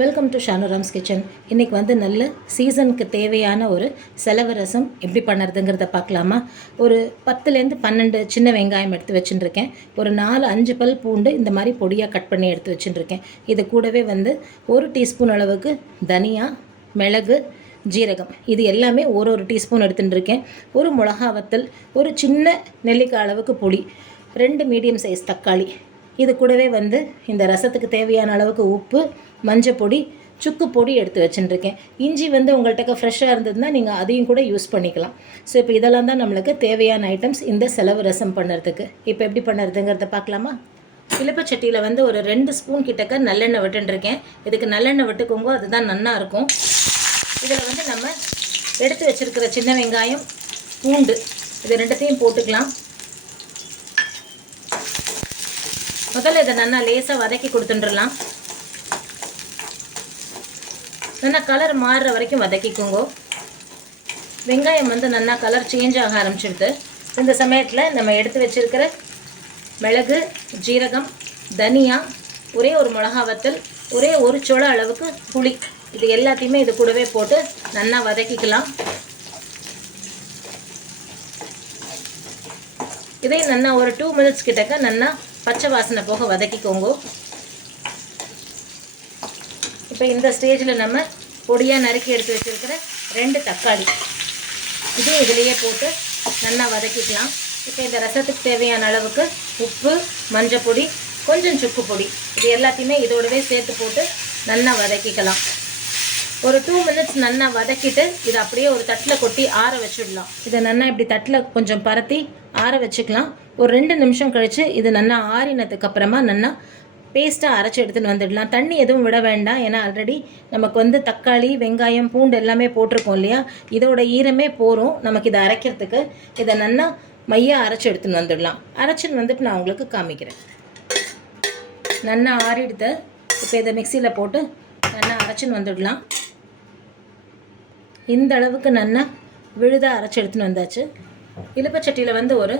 Welcome to ஷானுராம்ஸ் kitchen. இன்றைக்கி வந்து நல்ல சீசனுக்கு தேவையான ஒரு செலவு ரசம் எப்படி பண்ணுறதுங்கிறத பார்க்கலாமா? ஒரு 10லேருந்து 12 சின்ன வெங்காயம் எடுத்து வச்சுட்டுருக்கேன். ஒரு 4-5 பல் பூண்டு இந்த மாதிரி பொடியாக கட் பண்ணி எடுத்து வச்சுட்டுருக்கேன். இது கூடவே வந்து 1 டீஸ்பூன் அளவுக்கு தனியா, மிளகு, ஜீரகம் இது எல்லாமே ஒரு டீஸ்பூன் எடுத்துட்டுருக்கேன். ஒரு மிளகா வத்தல், ஒரு சின்ன நெல்லிக்காய் அளவுக்கு புளி, 2 மீடியம் சைஸ் தக்காளி, இது கூடவே வந்து இந்த ரசத்துக்கு தேவையான அளவுக்கு உப்பு, மஞ்சள் பொடி, சுக்கு பொடி எடுத்து வச்சுட்டுருக்கேன். இஞ்சி வந்து உங்கள்கிட்ட ஃப்ரெஷ்ஷாக இருந்ததுன்னா நீங்கள் அதையும் கூட யூஸ் பண்ணிக்கலாம். ஸோ இப்போ இதெல்லாம் தான் நம்மளுக்கு தேவையான ஐட்டம்ஸ் இந்த செலவு ரசம் பண்ணுறதுக்கு. இப்போ எப்படி பண்ணுறதுங்கிறத பார்க்கலாமா? இலுப்பச்சட்டியில் வந்து ஒரு 2 ஸ்பூன் கிட்டக்க நல்லெண்ணெய் விட்டுருக்கேன். இதுக்கு நல்லெண்ணெய் விட்டுக்கோங்க, அதுதான் நல்லா இருக்கும். இதில் வந்து நம்ம எடுத்து வச்சுருக்கிற சின்ன வெங்காயம், பூண்டு இது ரெண்டுத்தையும் போட்டுக்கலாம். முதல்ல இதை நல்லா லேசாக வதக்கி கொடுத்துட்டுலாம். நல்லா கலர் மாறுற வரைக்கும் வதக்கிக்கோங்க. வெங்காயம் வந்து நல்லா கலர் சேஞ்ச் ஆக ஆரம்பிச்சிடுது. இந்த சமயத்தில் நம்ம எடுத்து வச்சுருக்கிற மிளகு, ஜீரகம், தனியா, ஒரே ஒரு மிளகா வத்தல், ஒரே ஒரு சொள அளவுக்கு புளி இது எல்லாத்தையுமே இது கூடவே போட்டு நல்லா வதக்கிக்கலாம். இதை நல்லா ஒரு 2 மினிட்ஸ் கிட்டக்க நல்லா பச்சை வாசனை போக வதக்கிக்கோங்க. இப்போ இந்த ஸ்டேஜில் நம்ம பொடியாக நறுக்கி எடுத்து வச்சுருக்கிற 2 தக்காளி இதையும் இதிலேயே போட்டு நல்லா வதக்கிக்கலாம். இப்போ இந்த ரசத்துக்கு தேவையான அளவுக்கு உப்பு, மஞ்சள் பொடி, கொஞ்சம் சுக்கு பொடி இது எல்லாத்தையுமே இதோடவே சேர்த்து போட்டு நல்லா வதக்கிக்கலாம். ஒரு 2 மினிட்ஸ் நல்லா வதக்கிட்டு இதை அப்படியே ஒரு தட்டில் கொட்டி ஆற வச்சுடலாம். இதை நல்லா இப்படி தட்டில் கொஞ்சம் பரத்தி ஆற வச்சுக்கலாம். ஒரு 2 நிமிஷம் கழித்து இது நல்லா ஆறினதுக்கப்புறமா நல்லா பேஸ்ட்டாக அரைச்சி எடுத்துகிட்டு வந்துடலாம். தண்ணி எதுவும் விட வேண்டாம், ஏன்னா ஆல்ரெடி நமக்கு வந்து தக்காளி, வெங்காயம், பூண்டு எல்லாமே போட்டிருக்கோம் இல்லையா, இதோட ஈரமே போகிறோம் நமக்கு இதை அரைக்கிறதுக்கு. இதை நல்லா மையாக அரைச்சி எடுத்துன்னு வந்துடலாம். அரைச்சின்னு வந்துட்டு நான் உங்களுக்கு காமிக்கிறேன். நல்லா ஆறிடுது. இப்போ இதை மிக்சியில் போட்டு நல்லா அரைச்சின்னு வந்துடலாம். இந்த அளவுக்கு நல்லா விழுதாக அரைச்சி எடுத்துன்னு வந்தாச்சு. இலுப்பச்சட்டியில் வந்து ஒரு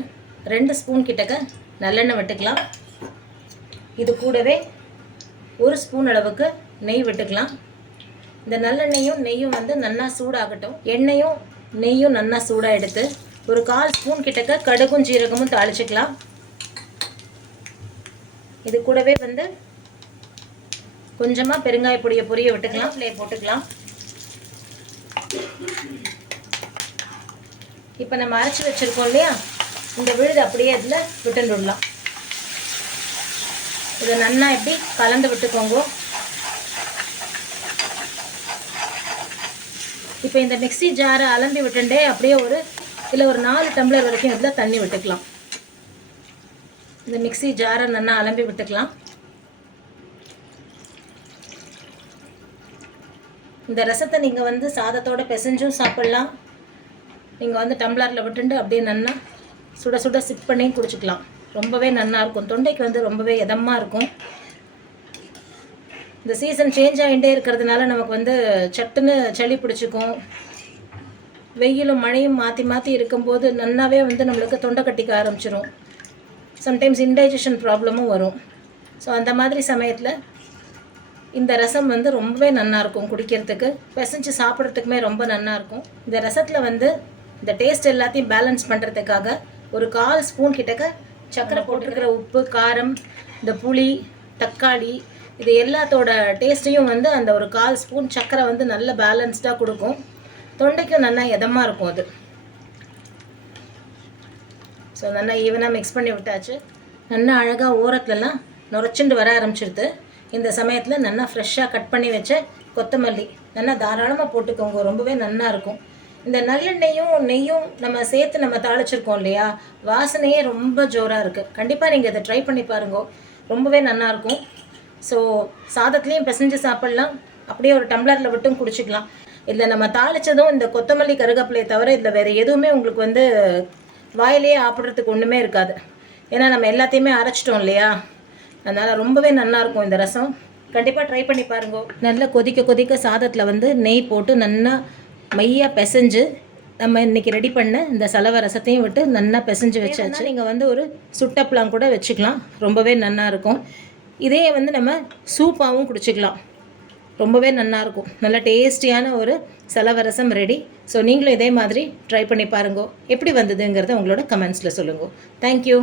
2 ஸ்பூன் கிட்டக்க நல்லெண்ணெய் விட்டுக்கலாம். இது கூடவே 1 ஸ்பூன் அளவுக்கு நெய் விட்டுக்கலாம். இந்த நல்லெண்ணெயும் நெய்யும் வந்து நல்லா சூடாகட்டும். எண்ணெயும் நெய்யும் நல்லா சூடாக எடுத்து ஒரு 1/4 ஸ்பூன் கிட்டக்க கடுகும் ஜீரகமும் தாளிச்சிக்கலாம். இது கூடவே வந்து கொஞ்சமாக பெருங்காய பொடியை பொரிய விட்டுக்கலாம். ஃப்ளே போட்டுக்கலாம். இப்போ நம்ம அரைச்சி வச்சுருக்கோம் இல்லையா, இந்த விழுது அப்படியே அதில் விட்டுன்னு விடலாம். இதை நல்லா இப்படி கலந்து விட்டுக்கோங்க. இப்போ இந்த மிக்சி ஜாரை அலம்பி விட்டுண்டே அப்படியே ஒரு 4 டம்ளர் வரைக்கும் இதில் தண்ணி விட்டுக்கலாம். இந்த மிக்சி ஜாரை நல்லா அலம்பி விட்டுக்கலாம். இந்த ரசத்தை நீங்கள் வந்து சாதத்தோடு பிசைஞ்சும் சாப்பிட்லாம். நீங்கள் வந்து டம்ளரில் விட்டுண்டு அப்படியே நல்லா சுட சுட சிப் பண்ணி குடிச்சிக்கலாம். ரொம்பவே நல்லாயிருக்கும். தொண்டைக்கு வந்து ரொம்பவே இதமாக இருக்கும். இந்த சீசன் சேஞ்ச் ஆகிட்டே இருக்கிறதுனால நமக்கு வந்து சட்டுன்னு சளி பிடிச்சிக்கும். வெயிலும் மழையும் மாற்றி மாற்றி இருக்கும்போது நல்லாவே வந்து நம்மளுக்கு தொண்டை கட்டிக்க ஆரம்பிச்சிடும். சம்டைம்ஸ் இன்டைஜஷன் ப்ராப்ளமும் வரும். ஸோ அந்த மாதிரி சமயத்தில் இந்த ரசம் வந்து ரொம்பவே நல்லாயிருக்கும் குடிக்கிறதுக்கு, பிசைஞ்சு சாப்பிட்றதுக்குமே ரொம்ப நல்லாயிருக்கும். இந்த ரசத்தில் வந்து இந்த டேஸ்ட் எல்லாத்தையும் பேலன்ஸ் பண்ணுறதுக்காக ஒரு 1/4 ஸ்பூன் கிட்டக்க சர்க்கரை போட்டிருக்கிற உப்பு, காரம், இந்த புளி, தக்காளி இது எல்லாத்தோட டேஸ்ட்டையும் வந்து அந்த ஒரு 1/4 ஸ்பூன் சர்க்கரை வந்து நல்ல பேலன்ஸ்டாக கொடுக்கும். தொண்டைக்கும் நல்லா இதமாக இருக்கும் அது. ஸோ நல்லா ஈவனாக மிக்ஸ் பண்ணி விட்டாச்சு. நல்லா அழகாக ஓரத்துலலாம் நுரைச்சுண்டு வர ஆரம்பிச்சிடுது. இந்த சமயத்தில் நல்லா ஃப்ரெஷ்ஷாக கட் பண்ணி வச்ச கொத்தமல்லி நல்லா தாராளமாக போட்டுக்கோங்க. ரொம்பவே நல்லா இருக்கும். இந்த நல்லெண்ணெயும் நெய்யும் நம்ம சேர்த்து நம்ம தாளிச்சிருக்கோம் இல்லையா, வாசனையே ரொம்ப ஜோராக இருக்குது. கண்டிப்பாக நீங்கள் இதை ட்ரை பண்ணி பாருங்க, ரொம்பவே நல்லாயிருக்கும். ஸோ சாதத்துலேயும் பிசைஞ்சு சாப்பிட்லாம், அப்படியே ஒரு டம்ளரில் விட்டும் குடிச்சிக்கலாம். இதில் நம்ம தாளித்ததும் இந்த கொத்தமல்லி, கருகப்பிலையை தவிர இதில் வேறு எதுவுமே உங்களுக்கு வந்து வாயிலேயே சாப்பிட்றதுக்கு ஒன்றுமே இருக்காது. ஏன்னா நம்ம எல்லாத்தையுமே அரைச்சிட்டோம் இல்லையா, அதனால் ரொம்பவே நல்லாயிருக்கும் இந்த ரசம். கண்டிப்பாக ட்ரை பண்ணி பாருங்க. நல்லா கொதிக்க கொதிக்க சாதத்தில் வந்து நெய் போட்டு நல்லா மையாக பிசைஞ்சு நம்ம இன்றைக்கி ரெடி பண்ண இந்த சலவை ரசத்தையும் விட்டு நல்லா பிசைஞ்சு வச்சாச்சு. நீங்கள் வந்து ஒரு சுட்டப்பலாம் கூட வச்சுக்கலாம், ரொம்பவே நல்லாயிருக்கும். இதே வந்து நம்ம சூப்பாகவும் குடிச்சிக்கலாம். ரொம்பவே நல்லாயிருக்கும். நல்ல டேஸ்டியான ஒரு செலவரசம் ரெடி. ஸோ நீங்களும் இதே மாதிரி ட்ரை பண்ணி பாருங்க. எப்படி வந்ததுங்கிறத உங்களோட கமெண்ட்ஸில் சொல்லுங்க. தேங்க்யூ.